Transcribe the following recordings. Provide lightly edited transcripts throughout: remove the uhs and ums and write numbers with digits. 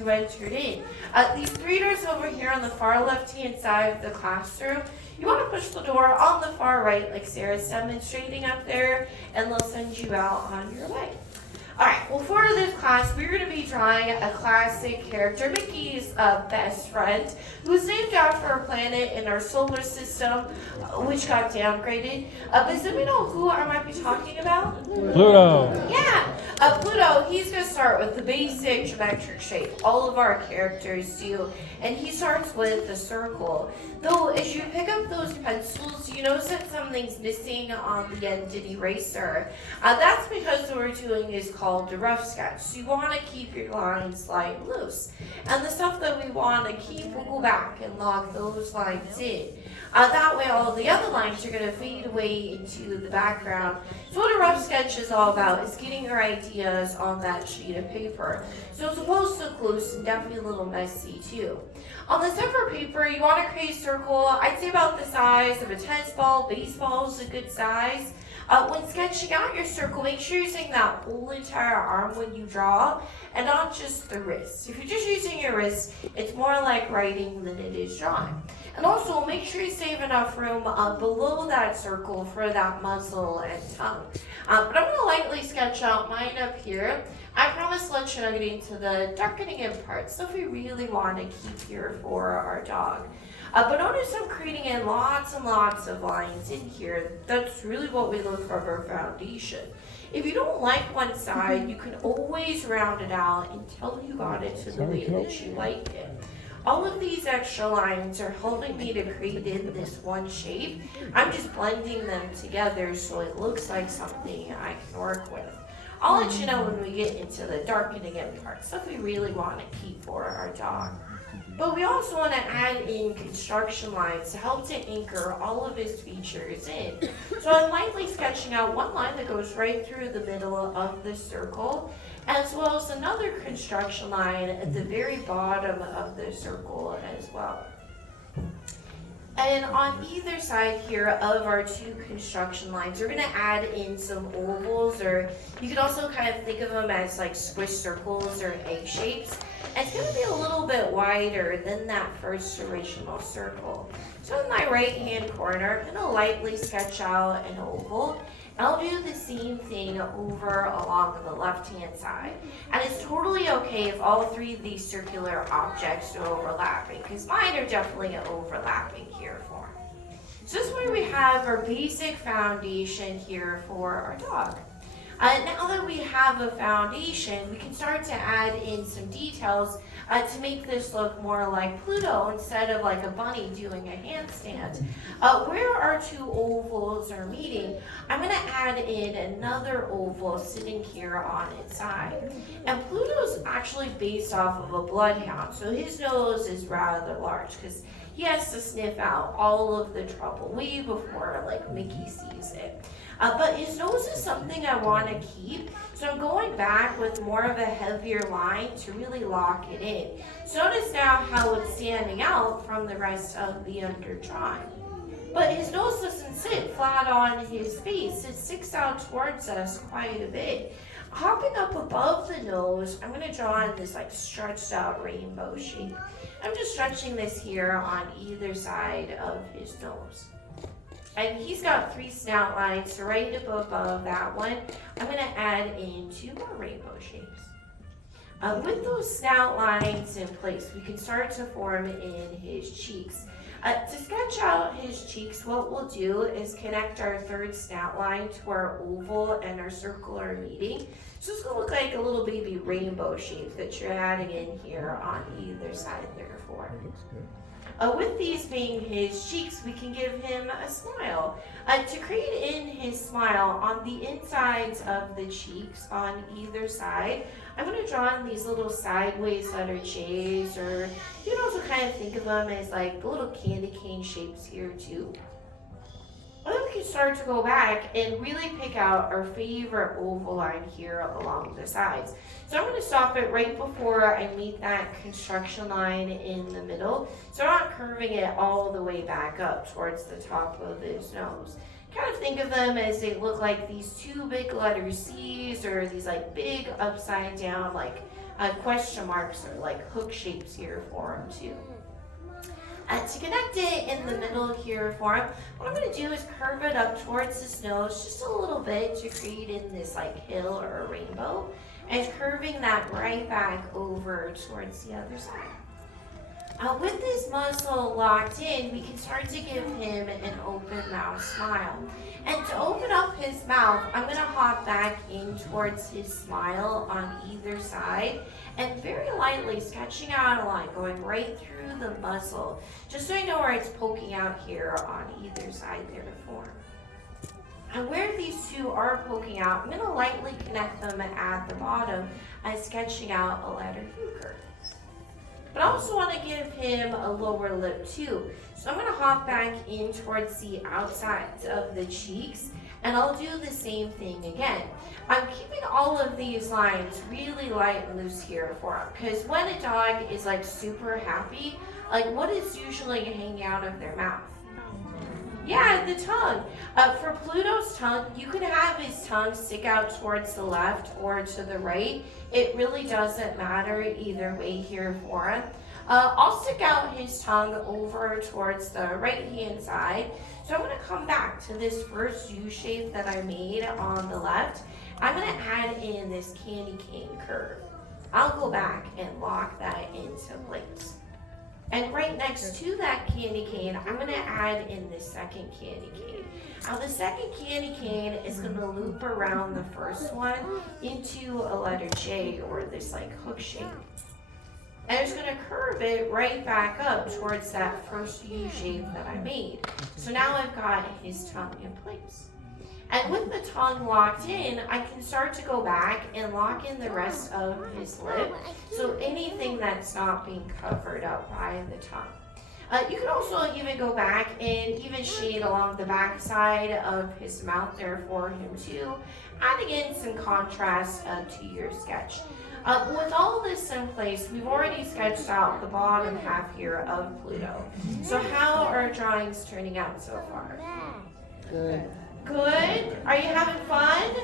you entered in. These three doors over here on the far left-hand side of the classroom, you want to push the door on the far right, like Sarah's demonstrating up there, and they'll send you out on your way. Alright, well for this class, we're going to be drawing a classic character, Mickey's best friend, who's named after a planet in our solar system, which got downgraded. But does anybody know who I might be talking about? Pluto. Yeah, Pluto, he's going to start with the basic geometric shape. All of our characters do. And he starts with the circle. Though, as you pick up those pencils, you notice that something's missing on the end of the eraser. That's because what we're doing is called the rough sketch. So you want to keep your lines lying loose. And the stuff that we want to keep, we'll go back and log those lines in. That way all the other lines are going to fade away into the background. So what a rough sketch is all about is getting your ideas on that sheet of paper. So it's supposed to look close and definitely a little messy too. On the separate paper, you want to create a circle, I'd say about the size of a tennis ball. Baseball is a good size. When sketching out your circle, make sure you're using that whole entire arm when you draw, and not just the wrist. If you're just using your wrist, it's more like writing than it is drawing. And also, make sure you save enough room below that circle for that muzzle and tongue. But I'm going to lightly sketch out mine up here. I promise to let you know getting to the darkening in parts, stuff we really want to keep here for our dog. But notice I'm creating in lots and lots of lines in here. That's really what we look for our foundation. If you don't like one side, you can always round it out until you got it to the way that you like it. All of these extra lines are helping me to create in this one shape. I'm just blending them together so it looks like something I can work with. I'll let you know when we get into the darkening in part, stuff we really want to keep for our dog. But we also want to add in construction lines to help to anchor all of his features in. So I'm lightly sketching out one line that goes right through the middle of the circle, as well as another construction line at the very bottom of the circle as well. And on either side here of our two construction lines, we're going to add in some ovals, or you can also kind of think of them as like squish circles or egg shapes. And it's going to be a little bit wider than that first original circle. So in my right hand corner, I'm going to lightly sketch out an oval. And I'll do the same thing over along the left hand side. And it's totally okay if all three of these circular objects are overlapping, because mine are definitely overlapping here for me. So this is where we have our basic foundation here for our dog. Now that we have a foundation, we can start to add in some details to make this look more like Pluto instead of like a bunny doing a handstand. Where our two ovals are meeting, I'm going to add in another oval sitting here on its side. And Pluto's actually based off of a bloodhound, so his nose is rather large because he has to sniff out all of the trouble way before like Mickey sees it. But his nose is something I want to keep, so I'm going back with more of a heavier line to really lock it in. So notice now how it's standing out from the rest of the under drawing. But his nose doesn't sit flat on his face, it sticks out towards us quite a bit. Hopping up above the nose, I'm going to draw in this like stretched out rainbow shape. I'm just stretching this here on either side of his nose. And he's got three snout lines, so right above that one, I'm going to add in two more rainbow shapes. With those snout lines in place, we can start to form in his cheeks. To sketch out his cheeks, what we'll do is connect our third snout line to our oval and our circular meeting. So it's going to look like a little baby rainbow shape that you're adding in here on either side therefore. With these being his cheeks, we can give him a smile. To create in his smile, on the insides of the cheeks on either side, I'm going to draw in these little sideways letter J's, or you can also kind of think of them as like the little candy cane shapes here too. And then we can start to go back and really pick out our favorite oval line here along the sides. So I'm going to stop it right before I meet that construction line in the middle, so I'm not curving it all the way back up towards the top of his nose. Kind of think of them as they look like these two big letter C's, or these like big upside down like question marks or like hook shapes here for him too. To connect it in the middle here for him, what I'm going to do is curve it up towards his nose just a little bit to create in this like hill or a rainbow, and curving that right back over towards the other side. With this muzzle locked in, we can start to give him an open mouth smile. And to open up his mouth, I'm going to hop back in towards his smile on either side and very lightly sketching out a line going right through the muzzle, just so I know where it's poking out here on either side there for him. And where these two are poking out, I'm going to lightly connect them at the bottom by sketching out a letter U curve. But I also want to give him a lower lip too. So I'm going to hop back in towards the outsides of the cheeks, and I'll do the same thing again. I'm keeping all of these lines really light and loose here for him, because when a dog is like super happy, like what is usually hanging out of their mouth? Yeah, the tongue. For Pluto's tongue, you can have his tongue stick out towards the left or to the right. It really doesn't matter either way here for him. I'll stick out his tongue over towards the right-hand side. So I'm going to come back to this first U shape that I made on the left. I'm going to add in this candy cane curve. I'll go back and lock that into place. And right next to that candy cane, I'm going to add in this second candy cane. Now the second candy cane is going to loop around the first one into a letter J, or this like hook shape. And it's going to curve it right back up towards that first U shape that I made. So now I've got his tongue in place. And with the tongue locked in, I can start to go back and lock in the rest of his lip. So anything that's not being covered up by the tongue. You can also even go back and even shade along the back side of his mouth there for him too, adding in some contrast to your sketch. With all this in place, we've already sketched out the bottom half here of Pluto. So how are our drawings turning out so far? Good. Good? Are you having fun?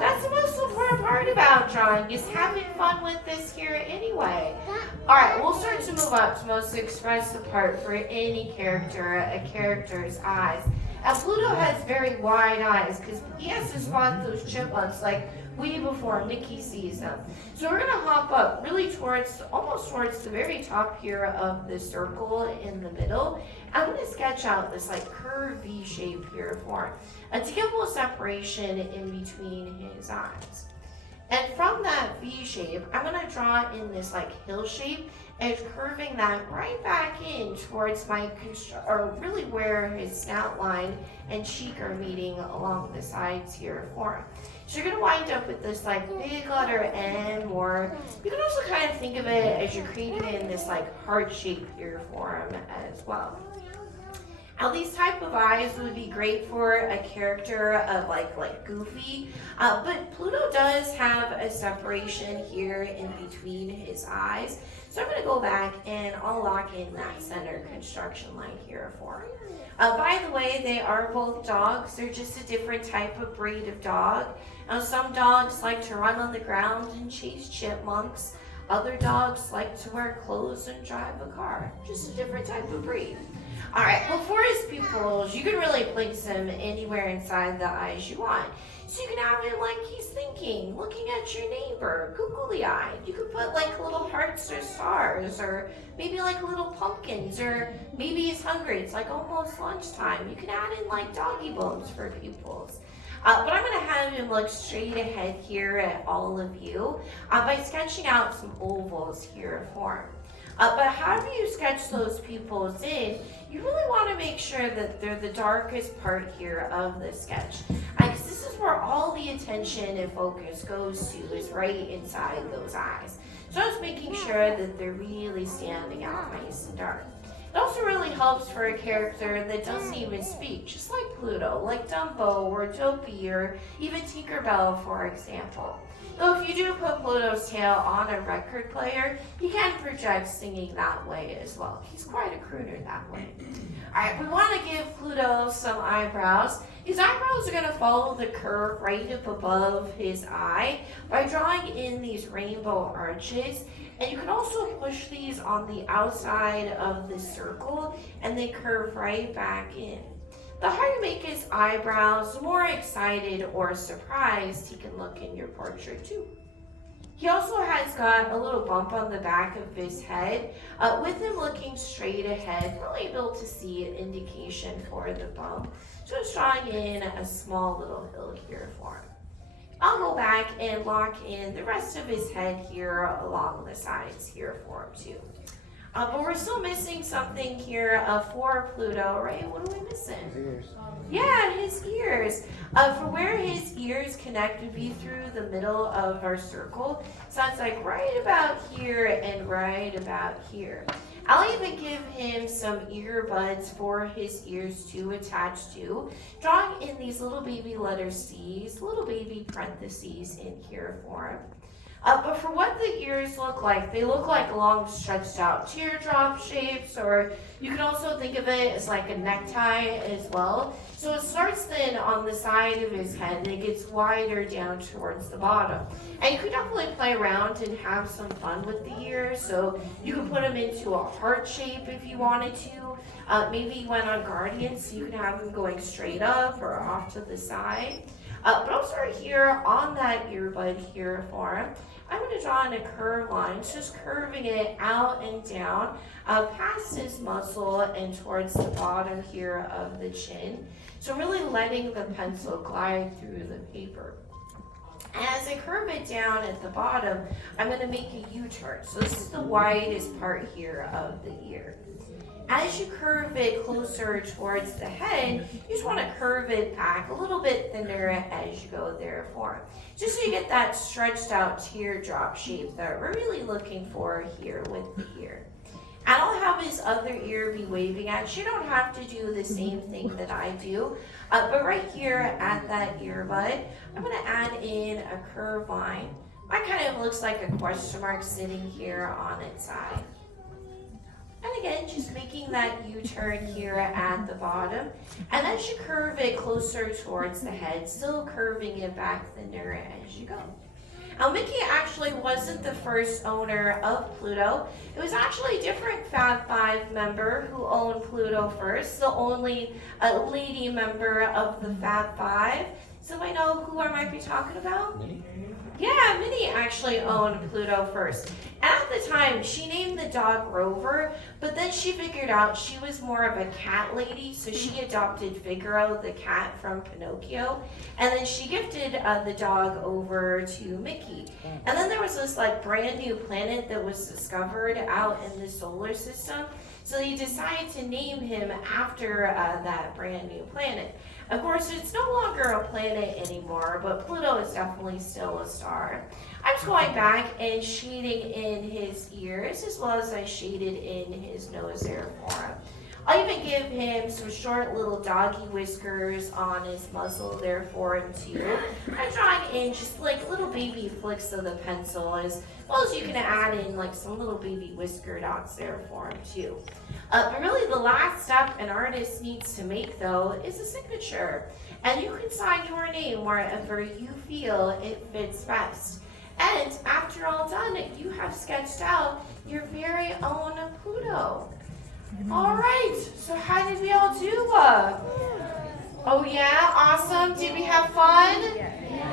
That's the most important part about drawing, is having fun with this here anyway. Alright, we'll start to move up to most expressive part for any character, a character's eyes. And Pluto has very wide eyes because he has to spot those chipmunks like way before Mickey sees them. So we're going to hop up really towards, almost towards the very top here of the circle in the middle. I'm going to sketch out this like curved V shape here for him to give a little separation in between his eyes. And from that V shape, I'm going to draw in this like hill shape and curving that right back in towards my, or really where his snout line and cheek are meeting along the sides here for him. So you're going to wind up with this like big letter M, or you can also kind of think of it as you're creating in this like heart shape here for him as well. Now these type of eyes would be great for a character of like Goofy, but Pluto does have a separation here in between his eyes. So I'm going to go back and I'll lock in that center construction line here for him. By the way, they are both dogs. They're just a different type of breed of dog. Now some dogs like to run on the ground and chase chipmunks. Other dogs like to wear clothes and drive a car. Just a different type of breed. Alright, well for his pupils, you can really place him anywhere inside the eyes you want. So you can have it like he's thinking, looking at your neighbor, googly-eyed. You could put like little hearts or stars, or maybe like little pumpkins, or maybe he's hungry, it's like almost lunchtime. You can add in like doggy bones for pupils. But I'm going to have him look straight ahead here at all of you by sketching out some ovals here for him. But however you sketch those pupils in, you really want to make sure that they're the darkest part here of the sketch. Because this is where all the attention and focus goes to, is right inside those eyes. So just making sure that they're really standing out nice and dark. It also also really helps for a character that doesn't even speak, just like Pluto, like Dumbo or Dopey or even Tinkerbell, for example. Though if you do put Pluto's tail on a record player, he can project singing that way as well. He's quite a crooner that way. Alright, we want to give Pluto some eyebrows. His eyebrows are going to follow the curve right up above his eye by drawing in these rainbow arches. And you can also push these on the outside of the circle and they curve right back in. The higher you make his eyebrows, the more excited or surprised he can look in your portrait too. He also has got a little bump on the back of his head. With him looking straight ahead, we're able to see an indication for the bump. So it's drawing in a small little hill here for him. I'll go back and lock in the rest of his head here along the sides here for him too. But we're still missing something here for Pluto, right? What are we missing? His ears. Yeah, his ears. For where his ears connect would be through the middle of our circle. So that's like right about here and right about here. I'll even give him some earbuds for his ears to attach to, drawing in these little baby letter C's, little baby parentheses in here for him. But for what the ears look like, they look like long stretched out teardrop shapes, or you can also think of it as like a necktie as well. So it starts then on the side of his head and it gets wider down towards the bottom. And you could definitely play around and have some fun with the ears. So you could put them into a heart shape if you wanted to. Maybe you went on Guardians, so you can have them going straight up or off to the side. But I'll start here on that earbud here for him. I'm going to draw in a curved line, just curving it out and down, past his muzzle and towards the bottom here of the chin. So really letting the pencil glide through the paper. And as I curve it down at the bottom, I'm going to make a U-turn. So this is the widest part here of the ear. As you curve it closer towards the head, you just want to curve it back a little bit thinner as you go there for it. Just so you get that stretched out teardrop shape that we're really looking for here with the ear. And I'll have his other ear be waving at you. You don't have to do the same thing that I do. But right here at that earbud, I'm going to add in a curved line. Mine kind of looks like a question mark sitting here on its side. And again, just making that U-turn here at the bottom. And as you curve it closer towards the head, still curving it back thinner as you go. Now, Mickey actually wasn't the first owner of Pluto. It was actually a different Fab 5 member who owned Pluto first, the only lady member of the Fab 5. So I know who I might be talking about? Minnie? Yeah, Minnie actually owned Pluto first. At the time, she named the dog Rover, but then she figured out she was more of a cat lady, so she adopted Figaro, the cat from Pinocchio, and then she gifted the dog over to Mickey. And then there was this like brand new planet that was discovered out in the solar system, so they decided to name him after that brand new planet. Of course, it's no longer a planet anymore, but Pluto is definitely still a star. I'm just going back and shading in his ears as well as I shaded in his nose there for him. I'll even give him some short little doggy whiskers on his muzzle there for him too. I'm drawing in just like little baby flicks of the pencil as well as you can add in like some little baby whisker dots there for him too. But really the last step an artist needs to make though is a signature. And you can sign your name wherever you feel it fits best. And after all done, you have sketched out your very own Pluto. All right, so how did we all do? Oh yeah, awesome. Did we have fun?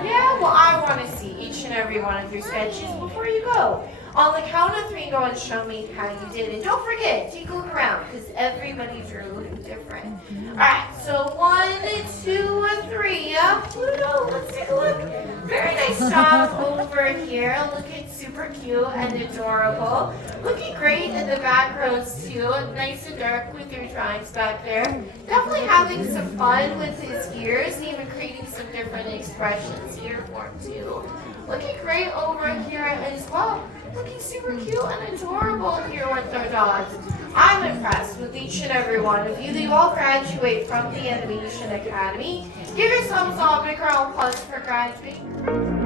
Yeah, well I want to see each and every one of your sketches before you go. On the count of 3, go and show me how you did. And don't forget, take a look around because everybody drew different. All right, so 1, 2, 3. Pluto, let's take a look. Very nice job over here. Looking super cute and adorable. Looking great in the backgrounds too. Nice and dark with your drawings back there. Definitely having some fun with his ears and even creating some different expressions here for him too. Looking great over here as well. looking super cute and adorable here with our dogs. I'm impressed with each and every one of you. You all graduate from the Animation Academy. Give yourselves all a big round of applause for graduating.